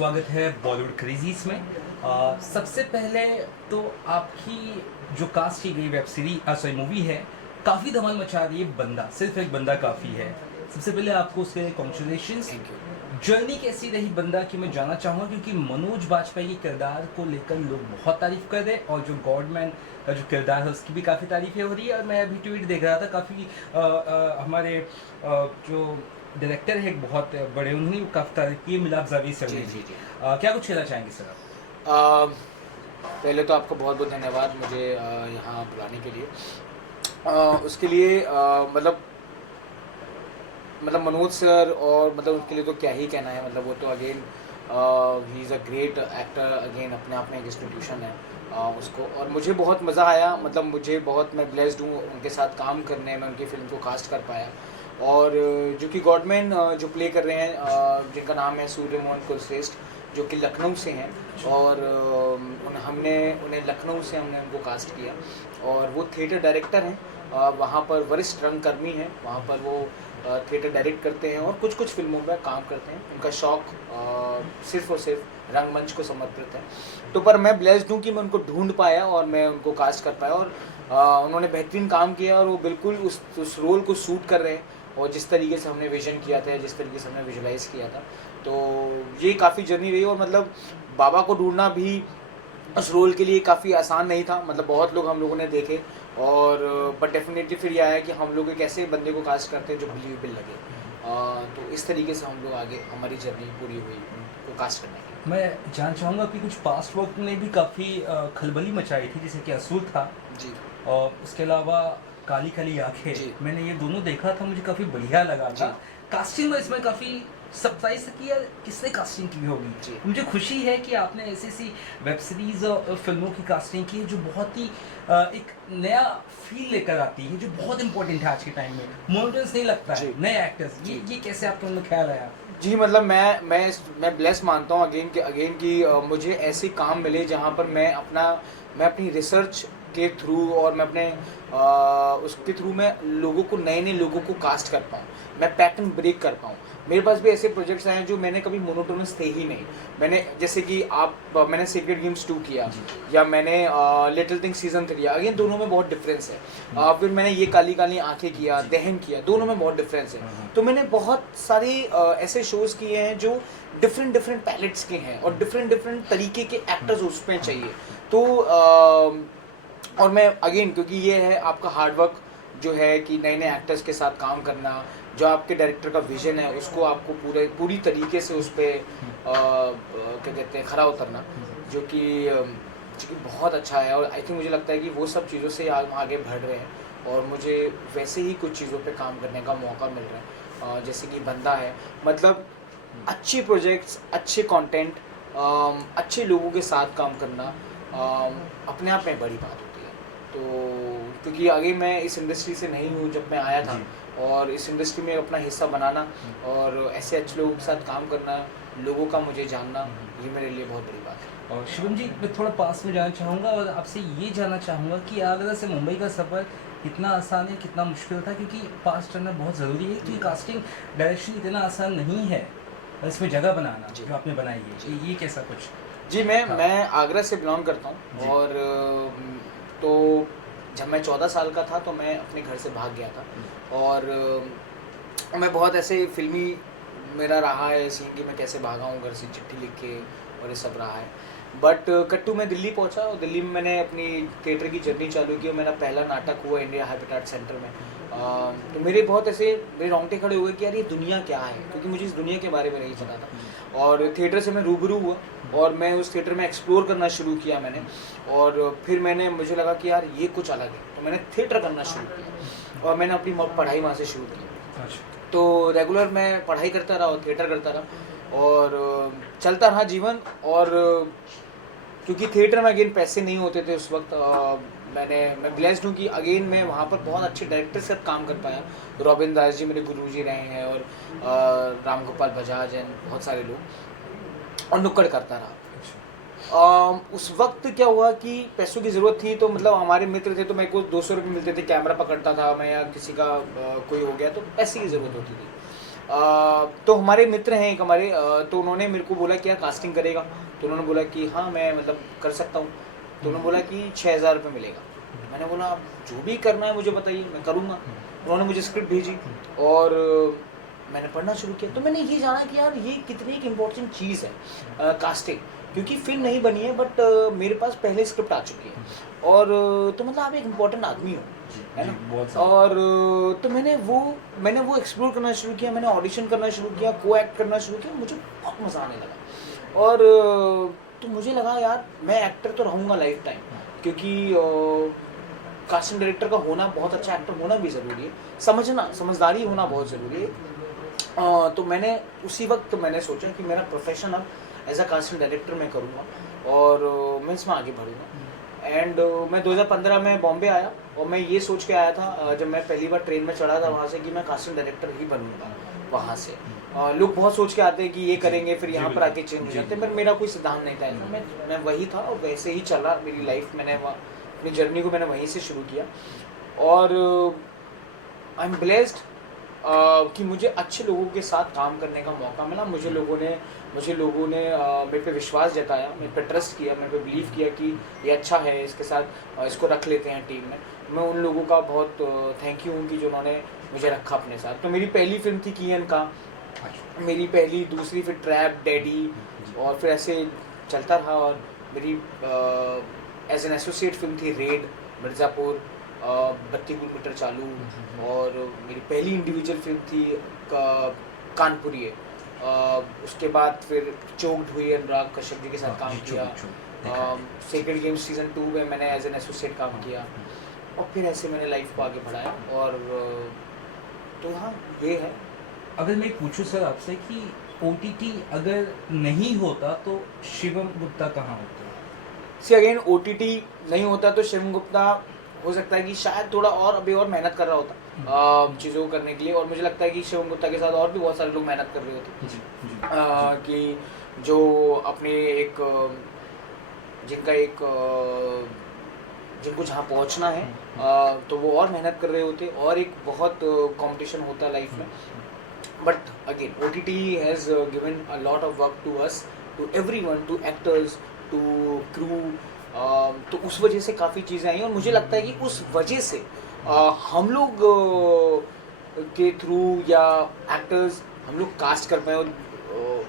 स्वागत है बॉलीवुड क्रेजीज में। सबसे पहले तो आपकी जो कास्ट की गई वेब सीरीज सॉरी मूवी है, काफ़ी धमाल मचा रही है। बंदा, सिर्फ एक बंदा काफ़ी है। सबसे पहले आपको उसके लिए कॉन्ग्रेचुलेशंस। Thank you. जर्नी कैसी रही बंदा की मैं जानना चाहूँगा, क्योंकि मनोज बाजपेयी के किरदार को लेकर लोग बहुत तारीफ कर रहे हैं और जो गॉडमैन का जो किरदार है उसकी भी काफ़ी तारीफें हो रही है। और मैं अभी ट्वीट देख रहा था, काफ़ी हमारे जो डायरेक्टर है एक बहुत बड़े, उन्होंने भी काफ़ी तारीफ की है, मिलाप जावेद सर ने जी, जी, भी। जी। क्या कुछ कहना चाहेंगे सर आप? अ, पहले तो आपको बहुत-बहुत धन्यवाद मुझे यहाँ बुलाने के लिए। उसके लिए मतलब मनोज सर और मतलब उनके लिए तो क्या ही कहना है। मतलब वो तो again he is a great actor, again अपने आप में एक इंस्टीट्यूशन है उसको। और मुझे बहुत मज़ा आया, मतलब मुझे बहुत, मैं ब्लेस्ड हूँ उनके साथ काम करने में, उनकी फ़िल्म को कास्ट कर पाया। और जो कि गॉडमैन जो प्ले कर रहे हैं, जिनका नाम है सूर्य मोहन कुलश्रेष्ठ, जो कि लखनऊ से हैं। और हमने उन्हें लखनऊ से हमने उनको कास्ट किया। और वो थिएटर डायरेक्टर हैं, वहाँ पर वरिष्ठ रंगकर्मी हैं, वहाँ पर वो थिएटर डायरेक्ट करते हैं और कुछ कुछ फिल्मों में काम करते हैं। उनका शौक सिर्फ़ और सिर्फ रंगमंच को समर्पित है। तो पर मैं ब्लेस्ड हूँ कि मैं उनको ढूँढ पाया और मैं उनको कास्ट कर पाया। और उन्होंने बेहतरीन काम किया और वो बिल्कुल उस रोल को सूट कर रहे हैं। और जिस तरीके से हमने विज़न किया था, जिस तरीके से हमने विजुलाइज़ किया था, तो ये काफ़ी जर्नी रही। और मतलब बाबा को ढूँढना भी उस रोल के लिए काफ़ी आसान नहीं था। मतलब बहुत लोग हम लोगों ने देखे। और बट डेफिनेटली फिर ये आया कि हम लोग एक ऐसे बंदे को कास्ट करते हैं जो बिलीवेबल लगे। तो इस तरीके से हम लोग आगे, हमारी जर्नी पूरी हुई उनको कास्ट करने की। मैं जानना चाहूँगा कि कुछ पास्ट वर्क ने भी काफ़ी खलबली मचाई थी, जैसे कि असूल था जी, और उसके अलावा काली काली आंखें। जी, मैंने ये दोनों देखा था, मुझे काफ़ी बढ़िया लगा था। जी, कास्टिंग में इसमें काफ़ी सरप्राइज था कि यार किसने कास्टिंग की होगी। जी। मुझे खुशी है कि आपने ऐसी ऐसी वेब सीरीज़ और फिल्मों की कास्टिंग की है जो बहुत ही एक नया फील लेकर आती है, जो बहुत इंपॉर्टेंट है आज के टाइम में। मोनोटोनस नहीं लगता जी, है नए एक्टर्स। जी। ये कैसे आपके मन में ख्याल आया? जी, मतलब मैं ब्लेस मानता हूँ अगेन कि मुझे ऐसे काम मिले जहाँ पर मैं अपनी रिसर्च के थ्रू और मैं अपने उसके थ्रू मैं लोगों को, नए-नए लोगों को कास्ट कर पाऊँ। मैं पैटर्न ब्रेक कर पाऊँ। मेरे पास भी ऐसे प्रोजेक्ट्स आए हैं जो मैंने कभी मोनोटोनस थे ही नहीं। मैंने जैसे कि मैंने सेक्रेड गेम्स 2 किया, जी। या मैंने लिटिल थिंग्स सीज़न 3 किया। अगेन दोनों में बहुत डिफरेंस है। फिर मैंने ये काली काली आँखें किया, जी। दहन किया, दोनों में बहुत डिफरेंस है। हाँ, हाँ। तो मैंने बहुत सारे ऐसे शोज़ किए हैं जो डिफरेंट डिफरेंट पैलेट्स के हैं और डिफरेंट डिफरेंट तरीके के एक्टर्स उसमें चाहिए। तो और मैं अगेन, क्योंकि ये है आपका हार्ड वर्क जो है कि नए नए एक्टर्स के साथ काम करना, जो आपके डायरेक्टर का विजन है उसको आपको पूरी तरीके से उस पर क्या कहते हैं, खरा उतरना, जो कि बहुत अच्छा है। और आई थिंक मुझे लगता है कि वो सब चीज़ों से हम आगे बढ़ रहे हैं और मुझे वैसे ही कुछ चीज़ों पे काम करने का मौका मिल रहा है। जैसे कि बंदा है, मतलब अच्छे प्रोजेक्ट्स, अच्छे कंटेंट, अच्छे लोगों के साथ काम करना अपने आप में बड़ी बात होती है। तो क्योंकि आगे मैं इस इंडस्ट्री से नहीं हूँ जब मैं आया था, जी। और इस इंडस्ट्री में अपना हिस्सा बनाना और ऐसे अच्छे लोगों के साथ काम करना, लोगों का मुझे जानना, ये मेरे लिए बहुत बड़ी बात है। और शिवम जी, मैं थोड़ा पास में जाना चाहूँगा और आपसे ये जानना चाहूँगा कि आगरा से मुंबई का सफ़र कितना आसान है, कितना मुश्किल था? क्योंकि पास करना बहुत ज़रूरी है, क्योंकि कास्टिंग डायरेक्शन इतना आसान नहीं है और इसमें जगह बनाना जी, जो आपने बनाई है, जी। ये कैसा कुछ जी, मैं था? मैं आगरा से बिलॉन्ग करता हूँ। जी। और तो जब मैं 14 साल का था तो मैं अपने घर से भाग गया था। और मैं बहुत ऐसे फ़िल्मी मेरा रहा है सीन कि मैं कैसे भागा हूँ घर से चिट्ठी लिख के, और ये सब रहा है। बट कट्टू मैं दिल्ली पहुँचा और दिल्ली में मैंने अपनी थिएटर की जर्नी चालू की और मेरा पहला नाटक हुआ इंडिया हैबिटेट सेंटर में। तो मेरे रोंगटे खड़े हुए कि यार ये दुनिया क्या है, क्योंकि मुझे इस दुनिया के बारे में नहीं पता था। और थिएटर से मैं रूबरू हुआ और मैं उस थिएटर में एक्सप्लोर करना शुरू किया मैंने। और फिर मुझे लगा कि यार ये कुछ अलग है, तो मैंने थिएटर करना शुरू किया और मैंने अपनी पढ़ाई वहाँ से शुरू की। अच्छा। तो रेगुलर मैं पढ़ाई करता रहा और थिएटर करता रहा और चलता रहा जीवन। और क्योंकि थिएटर में अगेन पैसे नहीं होते थे उस वक्त, मैं ब्लेस्ड हूँ कि अगेन मैं वहाँ पर बहुत अच्छे डायरेक्टर से काम कर पाया। रॉबिन दास जी मेरे गुरुजी रहे हैं, और राम गोपाल बजाज एंड बहुत सारे लोग, और नुक्कड़ करता रहा। उस वक्त क्या हुआ कि पैसों की ज़रूरत थी, तो मतलब हमारे मित्र थे, तो मेरे को 200 रुपये मिलते थे, कैमरा पकड़ता था मैं, या किसी का कोई हो गया तो पैसे की ज़रूरत होती थी। तो हमारे मित्र हैं एक हमारे, तो उन्होंने मेरे को बोला कि यार कास्टिंग करेगा, तो उन्होंने बोला कि हाँ मैं मतलब कर सकता हूँ, तो उन्होंने बोला कि 6,000 रुपये मिलेगा। मैंने बोला आप जो भी करना है मुझे बताइए, मैं करूँगा। उन्होंने मुझे स्क्रिप्ट भेजी और मैंने पढ़ना शुरू किया, तो मैंने ये जाना कि यार ये कितनी एक इम्पोर्टेंट चीज़ है कास्टिंग, क्योंकि फिल्म नहीं बनी है बट मेरे पास पहले स्क्रिप्ट आ चुकी है, और तो मतलब आप एक इम्पोर्टेंट आदमी हो, है ना। बहुत और तो मैंने वो एक्सप्लोर करना शुरू किया, मैंने ऑडिशन करना शुरू किया, को एक्ट करना शुरू किया, मुझे बहुत मज़ा आने लगा। और तो मुझे लगा यार मैं एक्टर तो रहूँगा लाइफ टाइम, क्योंकि कास्टिंग डायरेक्टर का होना, बहुत अच्छा एक्टर होना भी ज़रूरी है, समझदारी होना बहुत ज़रूरी है। तो मैंने उसी वक्त मैंने सोचा कि मेरा प्रोफेशन अब एज अ कास्टिंग डायरेक्टर मैं करूँगा और मैं इसमें आगे बढ़ूँगा। एंड मैं 2015 में बॉम्बे आया और मैं ये सोच के आया था, जब मैं पहली बार ट्रेन में चढ़ा था वहाँ से, कि मैं कास्टिंग डायरेक्टर ही बनूँगा वहाँ से। लोग बहुत सोच के आते हैं कि ये करेंगे फिर यहाँ पर आके चेंज हो जाते हैं, पर मेरा कोई सिद्धांत नहीं था ऐसा, मैं वही था और वैसे ही चला मेरी लाइफ। मैंने अपनी जर्नी को मैंने वहीं से शुरू किया और आई एम ब्लेस्ड कि मुझे अच्छे लोगों के साथ काम करने का मौका मिला। मुझे लोगों ने मेरे पे विश्वास जताया, मेरे पे ट्रस्ट किया, मेरे पे बिलीव किया कि ये अच्छा है, इसके साथ इसको रख लेते हैं टीम में। मैं उन लोगों का बहुत थैंक यू हूँ कि जिन्होंने मुझे रखा अपने साथ। तो मेरी पहली फिल्म थी कियन का, मेरी पहली, दूसरी फिर ट्रैप, डैडी, और फिर ऐसे चलता रहा। और मेरी एज एन एसोसिएट फिल्म थी रेड, मिर्ज़ापुर, 32 किलोमीटर चालू, और मेरी पहली इंडिविजुअल फिल्म थी कानपुरी है। उसके बाद फिर चोक्ड हुई, अनुराग कश्यप जी के साथ काम किया। सेक्रेड गेम्स सीज़न 2 में मैंने एज एन एसोसिएट काम किया, और फिर ऐसे मैंने लाइफ को आगे बढ़ाया। और तो हाँ ये है। अगर मैं पूछूं सर आपसे कि ओटीटी अगर नहीं होता तो शिवम गुप्ता कहाँ होता? सी अगेन, ओटीटी नहीं होता तो शिवम गुप्ता हो सकता है कि शायद थोड़ा और अभी और मेहनत कर रहा होता चीज़ों को करने के लिए, और मुझे लगता है कि शिवम गुप्ता के साथ और भी बहुत सारे लोग मेहनत कर रहे होते जी, जी। कि जो अपने एक जिनका एक जिनको जहाँ पहुँचना है तो वो और मेहनत कर रहे होते, और एक बहुत कंपटीशन होता है लाइफ में। But again, OTT has given a lot of work to us, to everyone, to actors, to crew. तो उस वजह से काफ़ी चीज़ें आई, और मुझे लगता है कि उस वजह से हम लोग के थ्रू या एक्टर्स हम लोग कास्ट कर पाए और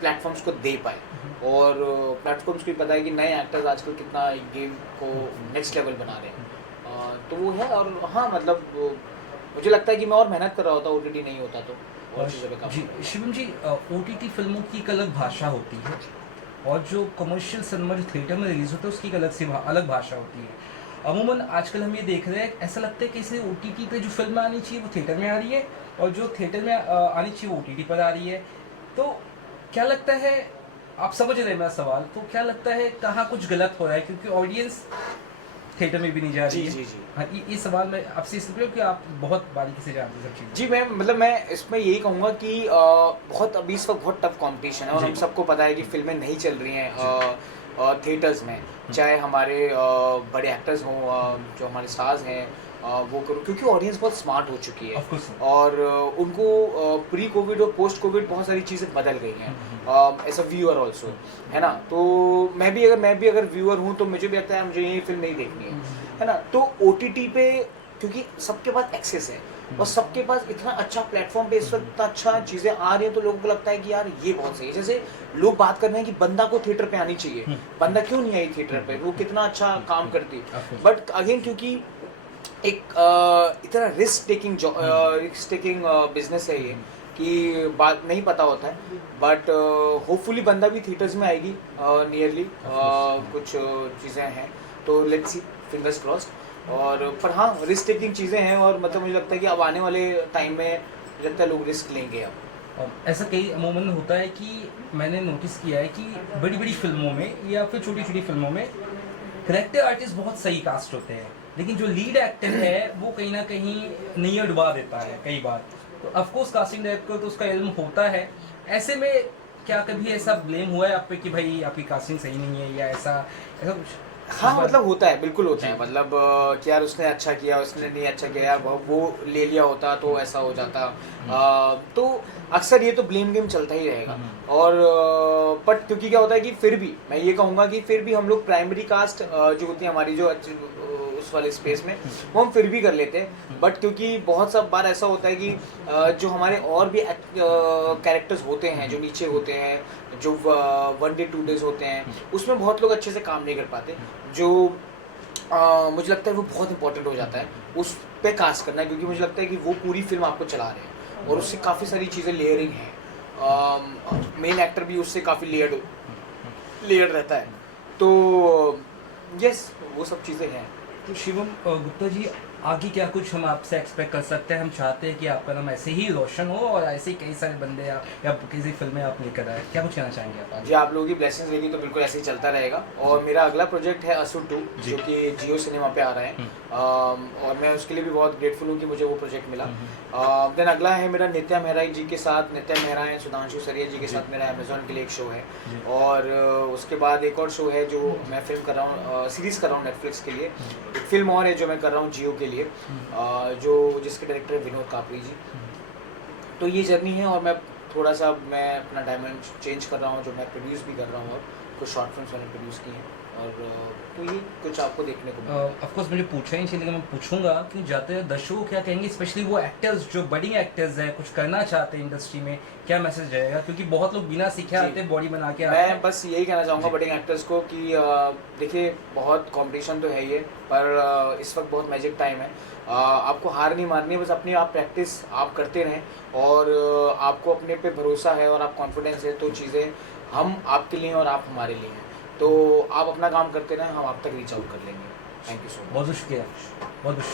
प्लेटफॉर्म्स को दे पाए, और प्लेटफॉर्म्स को पता है कि नए एक्टर्स आजकल कितना गेम को नेक्स्ट लेवल बना रहे हैं। तो वो है। और हाँ मतलब मुझे लगता है कि मैं और मेहनत कर रहा होता OTT नहीं होता तो। जी शिवम जी, ओटीटी फिल्मों की एक अलग भाषा होती है, और जो कमर्शियल सिनेमा जो थिएटर में रिलीज होता है उसकी एक अलग भाषा होती है। अमूमन आजकल हम ये देख रहे हैं, ऐसा लगता है कि इसे ओटीटी पे जो फिल्म आनी चाहिए वो थिएटर में आ रही है, और जो थिएटर में आनी चाहिए वो ओटीटी पर आ रही है। तो क्या लगता है, आप समझ रहे हैं मेरा सवाल, तो क्या लगता है कहाँ कुछ गलत हो रहा है, क्योंकि ऑडियंस थिएटर में भी नहीं जा रही है? जी जी। हाँ, ये सवाल मैं आपसे इसलिए कि आप बहुत बारीकी से जानते हैं सब चीज़ें। जी मैं इसमें यही कहूँगा कि बहुत अभी इस वक्त बहुत टफ कंपटीशन है, और हम सबको पता है कि फिल्में नहीं चल रही हैं थिएटर्स में, चाहे हमारे बड़े एक्टर्स हों, जो हमारे स्टार्स हैं, वो करो, क्योंकि ऑडियंस बहुत स्मार्ट हो चुकी है, और उनको प्री कोविड और पोस्ट कोविड बहुत सारी चीज़ें बदल गई हैं एज अ व्यूअर ऑल्सो, है ना। तो मैं भी अगर व्यूअर हूँ तो मुझे भी लगता है मुझे ये फिल्म नहीं देखनी है ना। तो OTT पे क्योंकि सबके पास एक्सेस है, और सबके पास इतना अच्छा प्लेटफॉर्म पे इस वक्त इतना अच्छा चीज़ें आ रही हैं, तो लोगों को लगता है कि यार ये बहुत सही है। जैसे लोग बात कर रहे हैं कि बंदा को थिएटर पे आनी चाहिए, बंदा क्यों नहीं आई थिएटर पे, वो कितना अच्छा काम करती। बट अगेन क्योंकि एक इतना रिस्क टेकिंग बिजनेस है ये, कि बात नहीं पता होता है। बट होपफुली बंदा भी थिएटर्स में आएगी नियरली, कुछ चीज़ें हैं, तो लेट्स सी, फिंगर्स क्रॉस्ड। और पर हाँ रिस्क टेकिंग चीज़ें हैं, और मतलब मुझे लगता है कि अब आने वाले टाइम में मुझे लगता है लोग रिस्क लेंगे अब। और ऐसा कई अमूमन होता है कि मैंने नोटिस किया है कि बड़ी बड़ी फिल्मों में या फिर छोटी छोटी फिल्मों में करेक्टर आर्टिस्ट बहुत सही कास्ट होते हैं, लेकिन जो लीड एक्टर है वो कहीं ना कहीं नहीं डुबा देता है कई बार। तो ऑफकोर्स कास्टिंग डायरेक्टर को तो उसका इल्म होता है। ऐसे में क्या कभी ऐसा ब्लेम हुआ है आप पे कि भाई आपकी कास्टिंग सही नहीं है, या ऐसा कुछ? हाँ, बार- मतलब होता है, बिल्कुल होता जी। है, मतलब कि यार उसने अच्छा किया, उसने नहीं अच्छा किया, यार वो ले लिया होता तो ऐसा हो जाता। तो अक्सर ये तो ब्लेम गेम चलता ही रहेगा। और बट क्योंकि क्या होता है कि फिर भी मैं ये कहूँगा कि फिर भी हम लोग प्राइमरी कास्ट जो होती है हमारी, जो उस वाले स्पेस में, वो हम फिर भी कर लेते हैं। बट क्योंकि बहुत सब बार ऐसा होता है कि जो हमारे और भी कैरेक्टर्स होते हैं जो नीचे होते हैं, जो 1 डे 2 डेज होते हैं, उसमें बहुत लोग अच्छे से काम नहीं कर पाते, जो मुझे लगता है वो बहुत इंपॉर्टेंट हो जाता है उस पे कास्ट करना, क्योंकि मुझे लगता है कि वो पूरी फिल्म आपको चला रहे हैं और उससे काफ़ी सारी चीज़ें लेयरिंग है। मेन एक्टर भी उससे काफ़ी लेयर्ड रहता है, तो यस वो सब चीज़ें हैं। तो शिवम गुप्ता जी, आगे क्या कुछ हम आपसे एक्सपेक्ट कर सकते हैं? हम चाहते हैं कि आपका नाम ऐसे ही रोशन हो और ऐसे ही कई सारे बंदे या किसी फिल्में आप लेकर आए। क्या कुछ कहना चाहेंगे आप जी, आगे? आप लोगों की ब्लेसिंग्स रहेगी तो बिल्कुल ऐसे ही चलता रहेगा। और मेरा अगला प्रोजेक्ट है असुर 2, जी। जो कि जियो सिनेमा पे आ रहा है। और मैं उसके लिए भी बहुत ग्रेटफुल हूँ कि मुझे वो प्रोजेक्ट मिला। देन अगला है मेरा नित्या मेहरा जी के साथ, नित्या मेहरा है, सुधांशु सरिया जी के जी। साथ मेरा अमेजोन के लिए एक शो है। जी। और उसके बाद एक और शो है जो मैं फिल्म कर रहा हूँ, सीरीज़ कर रहा हूँ नेटफ्लिक्स के लिए। एक फिल्म और है जो मैं कर रहा हूँ जियो के लिए, जो जिसके डायरेक्टर है विनोद कापड़ी जी। तो ये जर्नी है, और मैं थोड़ा सा मैं अपना डायमेंड चेंज कर रहा हूँ, जो मैं प्रोड्यूस भी कर रहा हूँ, और कुछ शॉर्ट फिल्म्स मैंने प्रोड्यूस की हैं। और तो ये कुछ आपको देखने को मिलेगा। ऑफ कोर्स मुझे पूछना ही चाहिए, लेकिन मैं पूछूंगा कि जाते हैं दर्शकों क्या कहेंगे, स्पेशली वो एक्टर्स जो बड़ी एक्टर्स हैं, कुछ करना चाहते हैं इंडस्ट्री में, क्या मैसेज रहेगा? क्योंकि बहुत लोग बिना सीखे जी। आते हैं, बॉडी बना के आते मैं हैं। बस यही कहना चाहूँगा जी। बडिंग एक्टर्स को कि देखिए बहुत कंपटीशन तो है ही है, पर इस वक्त बहुत मैजिक टाइम है। आपको हार नहीं मारनी है, बस अपनी आप प्रैक्टिस आप करते रहें, और आपको अपने पे भरोसा है और आप कॉन्फिडेंस है, तो चीज़ें हम आपके लिए हैं और आप हमारे लिए हैं। तो आप अपना काम करते रहें, हम आप तक रीच आउट कर लेंगे। Thank you so much. बहुत शुक्रिया, बहुत